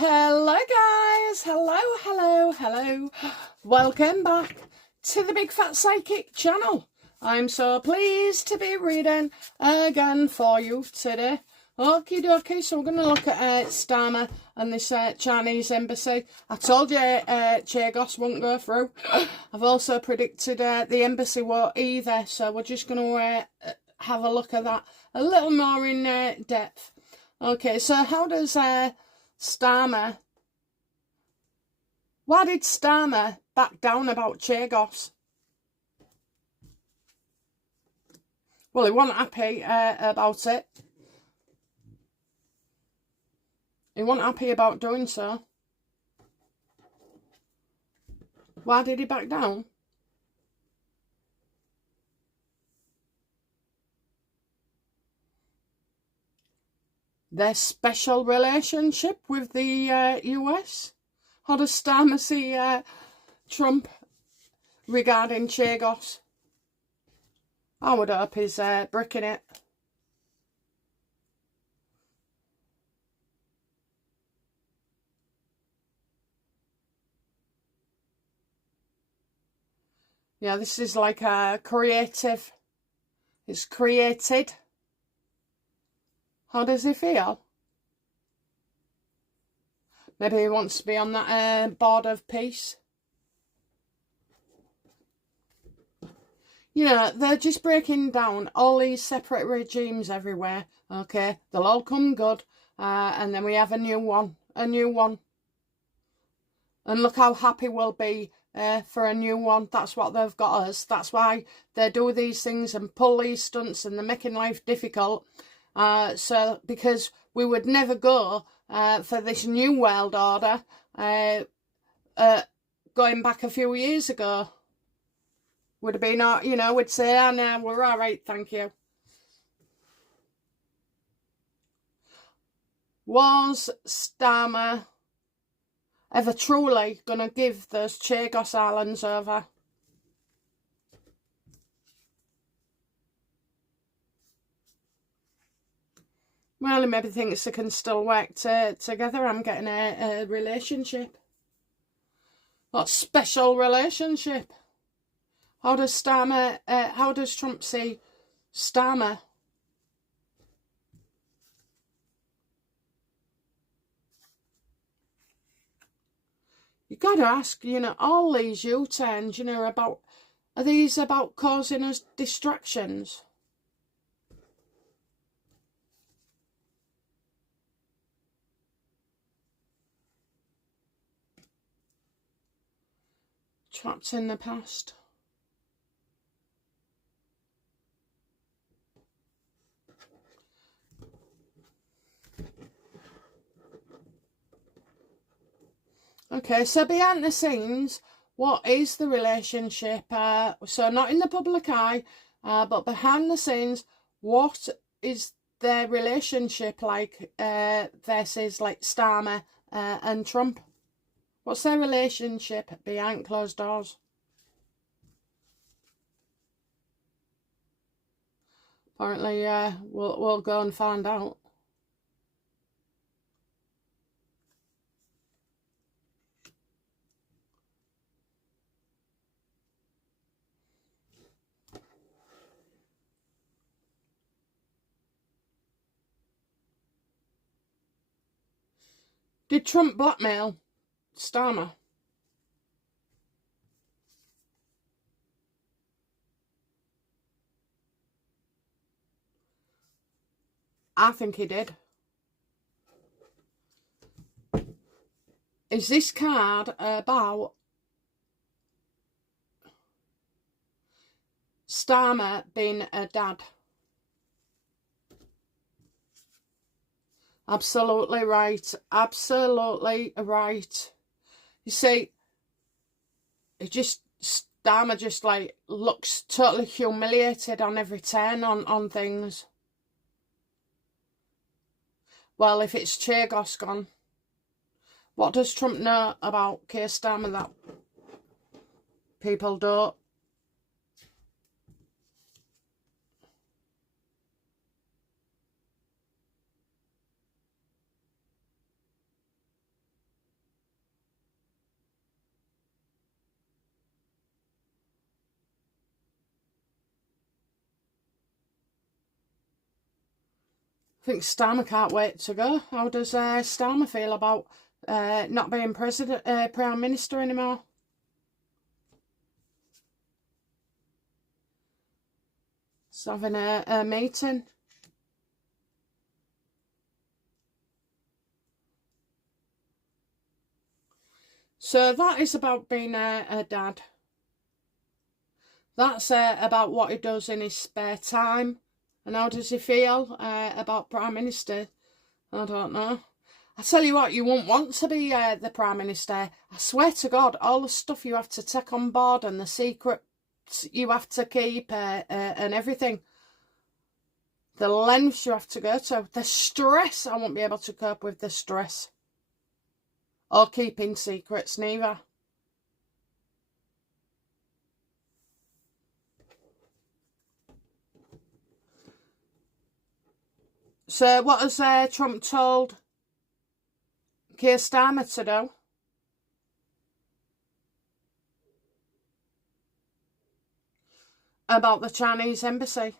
Hello guys, hello. Welcome back to the Big Fat Psychic channel. I'm so pleased to be reading again for you today. Okie dokie, so we're going to look at Starmer and this Chinese embassy. I told you Chagos won't go through. I've also predicted the embassy won't either, so we're just going to have a look at that a little more in depth. Okay, so how does Starmer, why did Starmer back down about Chagos? Well, he wasn't happy about it. He wasn't happy about doing so. Why did he back down? Their special relationship with the US? How does Starmer see Trump regarding Chagos? I would hope he's bricking it. Yeah, this is like a creative. It's created. How does he feel? Maybe he wants to be on that board of peace. You know, they're just breaking down all these separate regimes everywhere. Okay, they'll all come good. And then we have a new one. And look how happy we'll be for a new one. That's what they've got us. That's why they do these things and pull these stunts and they're making life difficult. So, because we would never go for this new world order going back a few years ago. Would have been, you know, we'd say, oh, no, we're all right, thank you. Was Starmer ever truly going to give those Chagos Islands over? Well, he maybe thinks they can still work together. I'm getting a relationship. What special relationship? How does Starmer, how does Trump see Starmer? You got to ask, you know, all these U-turns, you know, are these about causing us distractions? Trapped in the past. Okay, so behind the scenes, what is the relationship? So not in the public eye, but behind the scenes, what is their relationship like versus like Starmer and Trump? What's their relationship behind closed doors? Apparently, we'll go and find out. Did Trump blackmail Starmer? I think he did. Is this card about Starmer being a dad? Absolutely right. Absolutely right. You see, Starmer just like looks totally humiliated on every turn on things. Well, if it's Chagos gone, what does Trump know about Kier Starmer that people don't? I think Starmer can't wait to go. How does Starmer feel about not being Prime Minister anymore? He's having a meeting. So that is about being a dad. That's about what he does in his spare time. And how does he feel about Prime Minister? I don't know. I tell you what, you wouldn't want to be the Prime Minister. I swear to God, all the stuff you have to take on board and the secrets you have to keep and everything. The lengths you have to go to. The stress, I won't be able to cope with the stress. Or keeping secrets, neither. So what has Trump told Kier Starmer to do? About the Chinese embassy.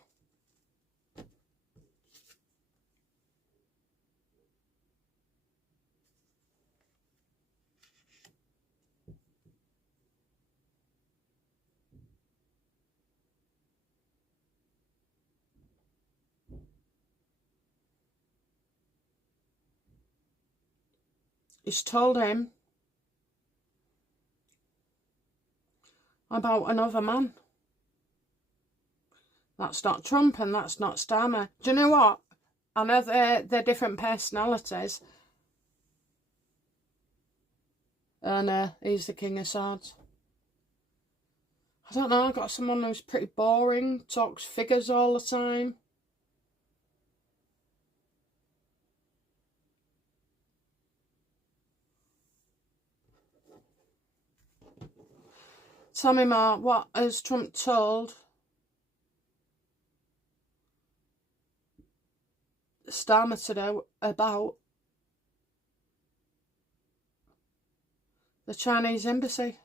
He's told him about another man. That's not Trump and that's not Starmer. Do you know what? I know they're different personalities. And he's the King of Swords. I don't know, I got someone who's pretty boring, talks figures all the time. Tell me more, what has Trump told Starmer to do about the Chinese embassy?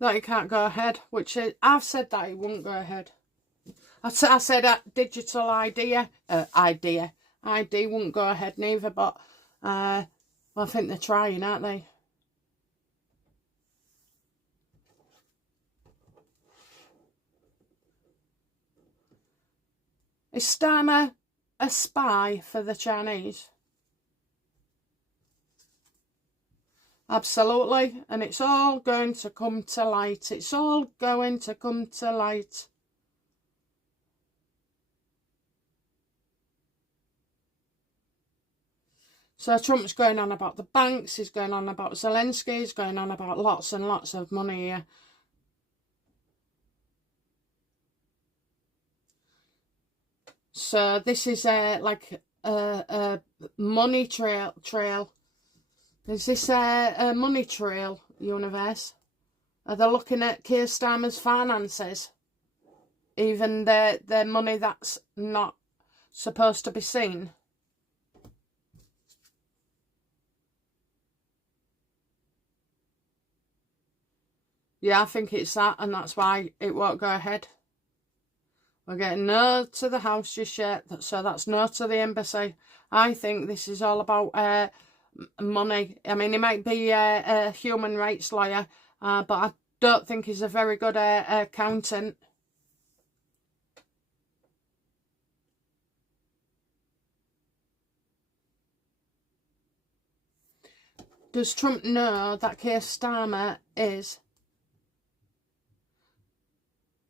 That he can't go ahead, which I've said that he wouldn't go ahead. I said that digital ID wouldn't go ahead neither, but I think they're trying, aren't they? Is Starmer a spy for the Chinese? Absolutely, and it's all going to come to light. It's all going to come to light. So Trump's going on about the banks, he's going on about Zelensky, he's going on about lots and lots of money here. So this is like a money trail. Is this a money trail universe? Are they looking at Keir Starmer's finances? Even the money that's not supposed to be seen? Yeah, I think it's that, and that's why it won't go ahead. We're getting no to the house just yet, so that's no to the embassy. I think this is all about money. I mean, he might be a human rights lawyer, but I don't think he's a very good accountant. Does Trump know that Keir Starmer is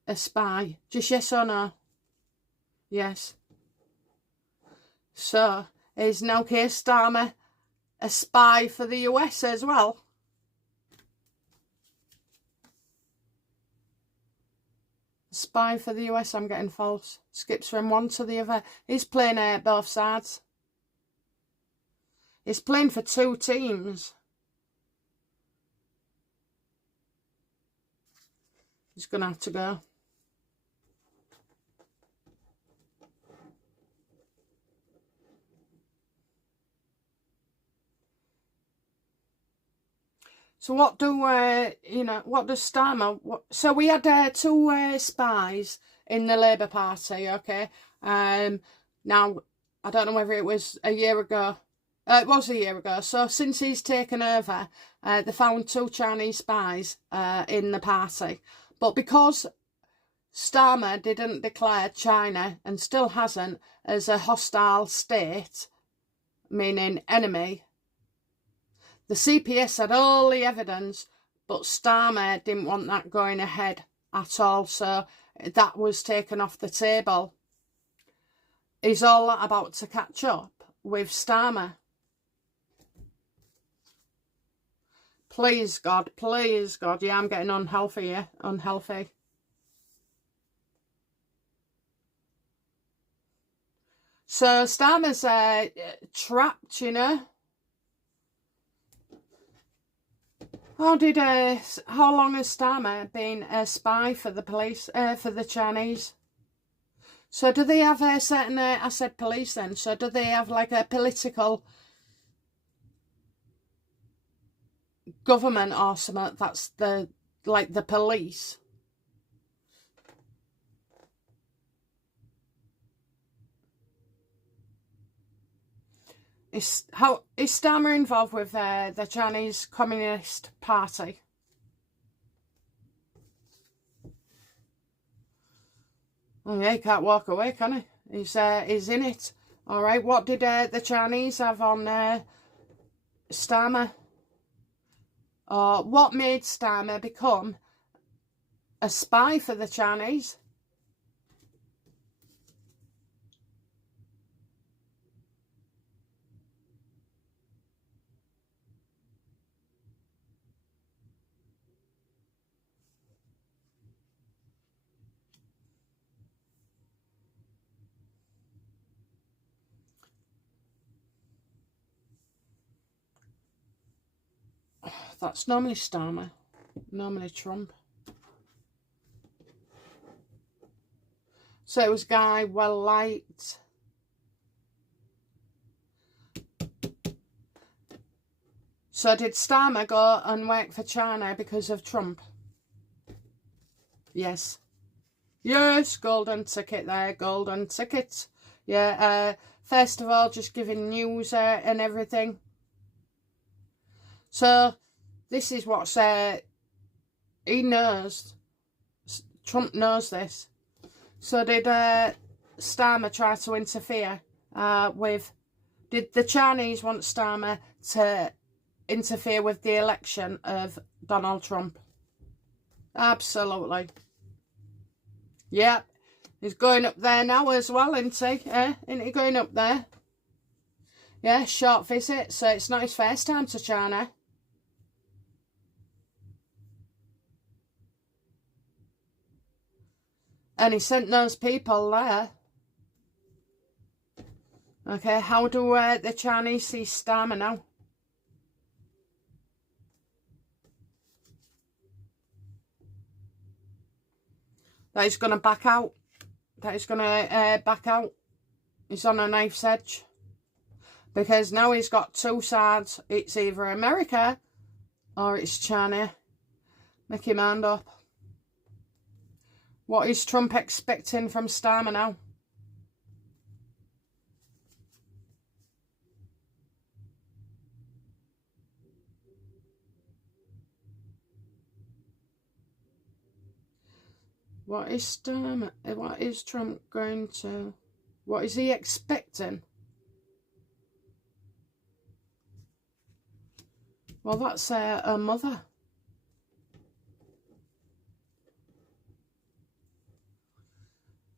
a spy? Just yes or no? Yes. So, is now Keir Starmer a spy for the US as well? Spy for the US, I'm getting false. Skips from one to the other. He's playing both sides. He's playing for two teams. He's going to have to go. So what do, what does Starmer... So we had 2 spies in the Labour Party, okay? Now, I don't know whether it was a year ago. It was a year ago. So since he's taken over, they found 2 Chinese spies in the party. But because Starmer didn't declare China, and still hasn't, as a hostile state, meaning enemy, the CPS had all the evidence, but Starmer didn't want that going ahead at all, so that was taken off the table. Is all that about to catch up with Starmer? Please, God, please, God. Yeah, I'm getting unhealthy, yeah, unhealthy. So Starmer's trapped, you know. How long has Starmer been a spy for the police, for the Chinese? So do they have a certain, I said police then, so do they have like a political government or something that's like the police? Is Starmer involved with the Chinese Communist Party? Oh yeah, he can't walk away, can he? He's in it. All right, what did the Chinese have on Starmer? Or what made Starmer become a spy for the Chinese? That's normally Starmer, normally Trump. So it was a guy well liked. So did Starmer go and work for China because of Trump? Yes. Yes, golden ticket there, golden ticket. Yeah, first of all, just giving news and everything. So this is what's he knows. Trump knows this. So did Starmer try to interfere with... Did the Chinese want Starmer to interfere with the election of Donald Trump? Absolutely. Yeah. He's going up there now as well, isn't he? Isn't he going up there? Yeah, short visit. So it's not his first time to China. And he sent those people there. Okay, how do the Chinese see Starmer now? That he's going to back out. That he's going to back out. He's on a knife's edge. Because now he's got 2 sides. It's either America or it's China. Make your mind up. What is Trump expecting from Starmer now? What is Starmer? What is Trump going to... What is he expecting? Well, that's a mother.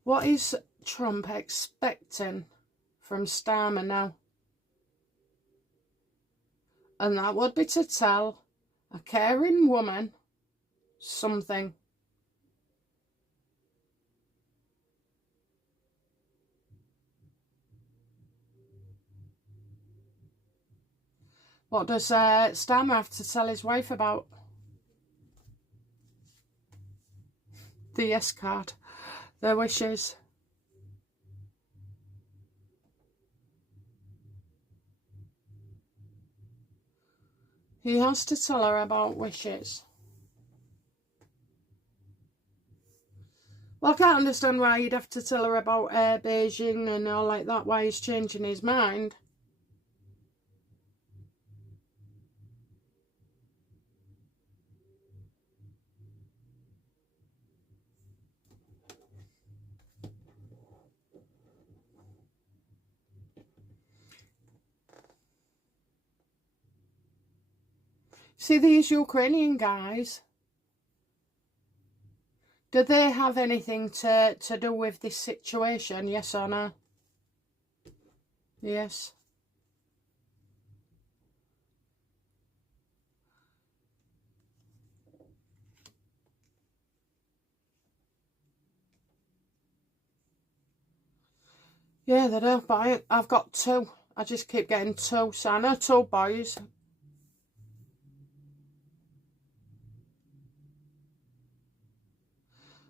What is Trump expecting from Starmer now? And that would be to tell a caring woman something. What does Starmer have to tell his wife about? The yes card. Their wishes. He has to tell her about wishes. Well, I can't understand why you'd have to tell her about Beijing and all like that, why he's changing his mind. See, these Ukrainian guys, do they have anything to do with this situation, yes or no? Yes. Yeah, they do, but I've got two. I just keep getting two, so I know two boys.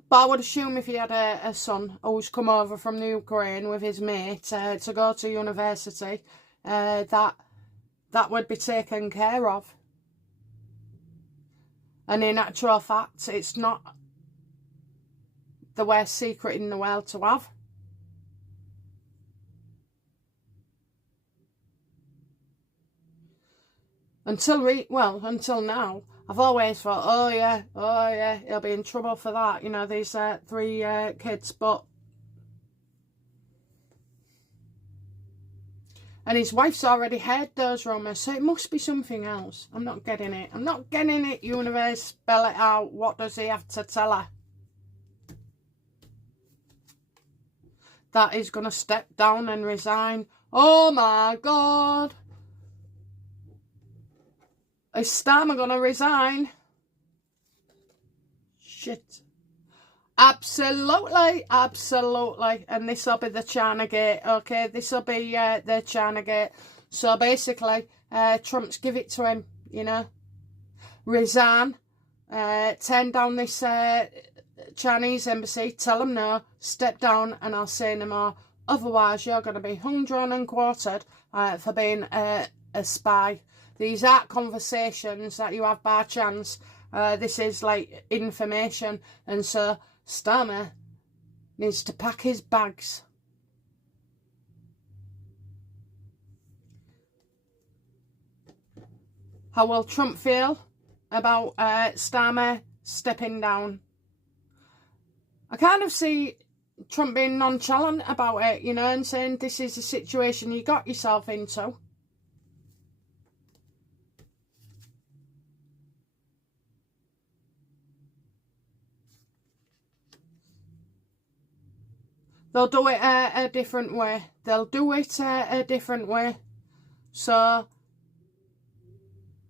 But I would assume if he had a son who's come over from the Ukraine with his mate to go to university, that would be taken care of. And in actual fact, it's not the worst secret in the world to have. Until now, I've always thought, oh yeah, he'll be in trouble for that. You know, these three kids, and his wife's already heard those rumours, so it must be something else. I'm not getting it. I'm not getting it, universe. Spell it out. What does he have to tell her? That he's going to step down and resign. Oh my God. Is Starmer going to resign? Shit. Absolutely, absolutely. And this will be the China-gate, okay? This will be the China-gate. So basically, Trump's give it to him, you know. Resign. Turn down this Chinese embassy. Tell them no. Step down and I'll say no more. Otherwise, you're going to be hung, drawn and quartered for being a spy. These aren't conversations that you have by chance. This is like information. And so Starmer needs to pack his bags. How will Trump feel about Starmer stepping down? I kind of see Trump being nonchalant about it, you know, and saying this is the situation you got yourself into. They'll do it a different way. They'll do it a different way. So,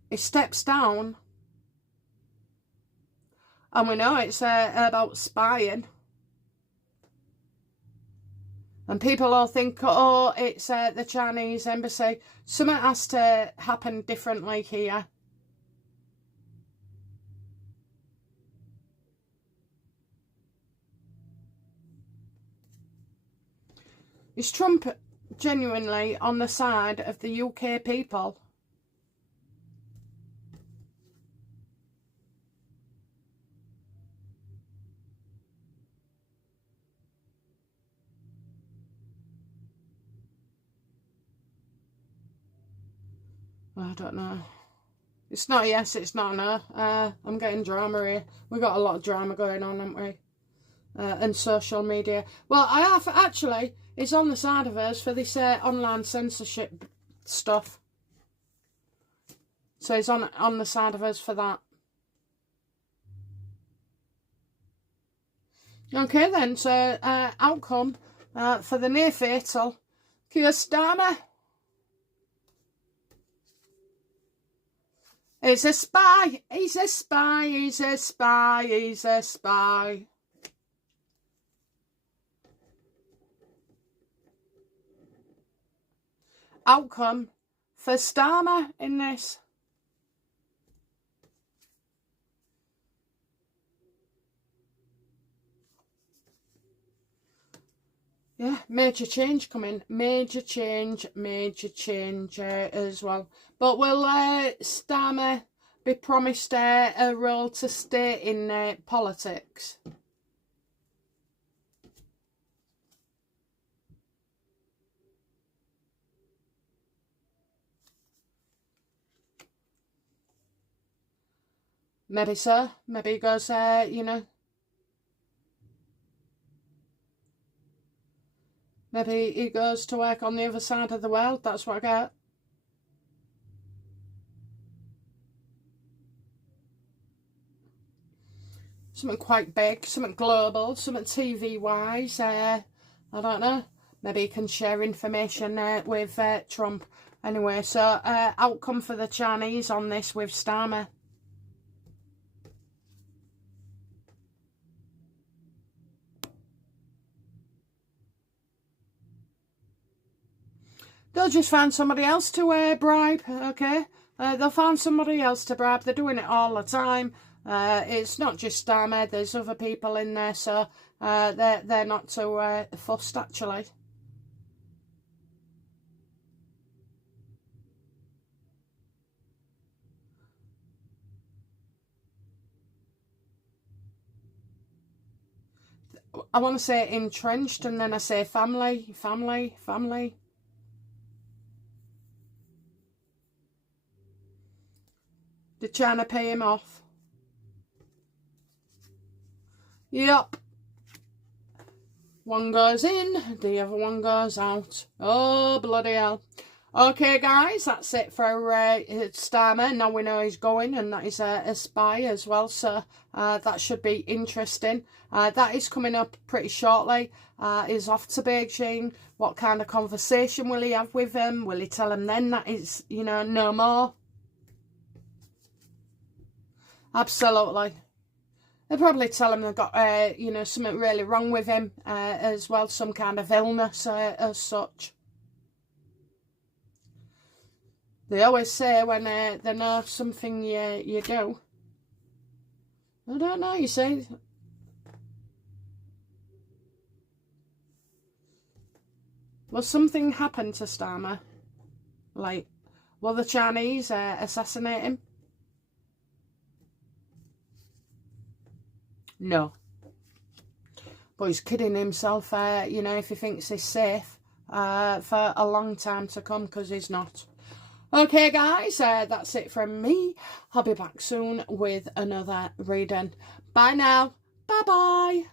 he steps down. And we know it's about spying. And people all think, oh, it's the Chinese embassy. Something has to happen differently here. Is Trump genuinely on the side of the UK people? I don't know. It's not a yes, it's not a no. I'm getting drama here. We've got a lot of drama going on, haven't we? And social media. Well, I have actually, it's on the side of us for this online censorship stuff. So it's on the side of us for that. Okay then, so outcome for the near fatal Kier Starmer. He's a spy, he's a spy, he's a spy, he's a spy. Outcome for Starmer in this. Yeah, major change coming. Major change as well. But will Starmer be promised a role to stay in politics? Maybe so. Maybe he goes, you know. Maybe he goes to work on the other side of the world. That's what I get. Something quite big, something global, something TV-wise. I don't know. Maybe he can share information with Trump. Anyway, so outcome for the Chinese on this with Starmer. They'll just find somebody else to bribe, okay? They'll find somebody else to bribe. They're doing it all the time. It's not just Starmer, there's other people in there, so they're not too fussed, actually. I want to say entrenched, and then I say family, family, family. They're trying to pay him off. Yep. One goes in, the other one goes out. Oh, bloody hell. Okay, guys, that's it for Starmer. Now we know he's going, and that he's a spy as well, so that should be interesting. That is coming up pretty shortly. He's off to Beijing. What kind of conversation will he have with him? Will he tell him then that it's, you know, no more? Absolutely. They'll probably tell him they've got, you know, something really wrong with him as well, some kind of illness as such. They always say when they know something you do. I don't know, you see. Will something happen to Starmer? Like, will the Chinese assassinate him? No. But he's kidding himself, you know, if he thinks he's safe for a long time to come, because he's not. Okay, guys, that's it from me. I'll be back soon with another reading. Bye now. Bye-bye.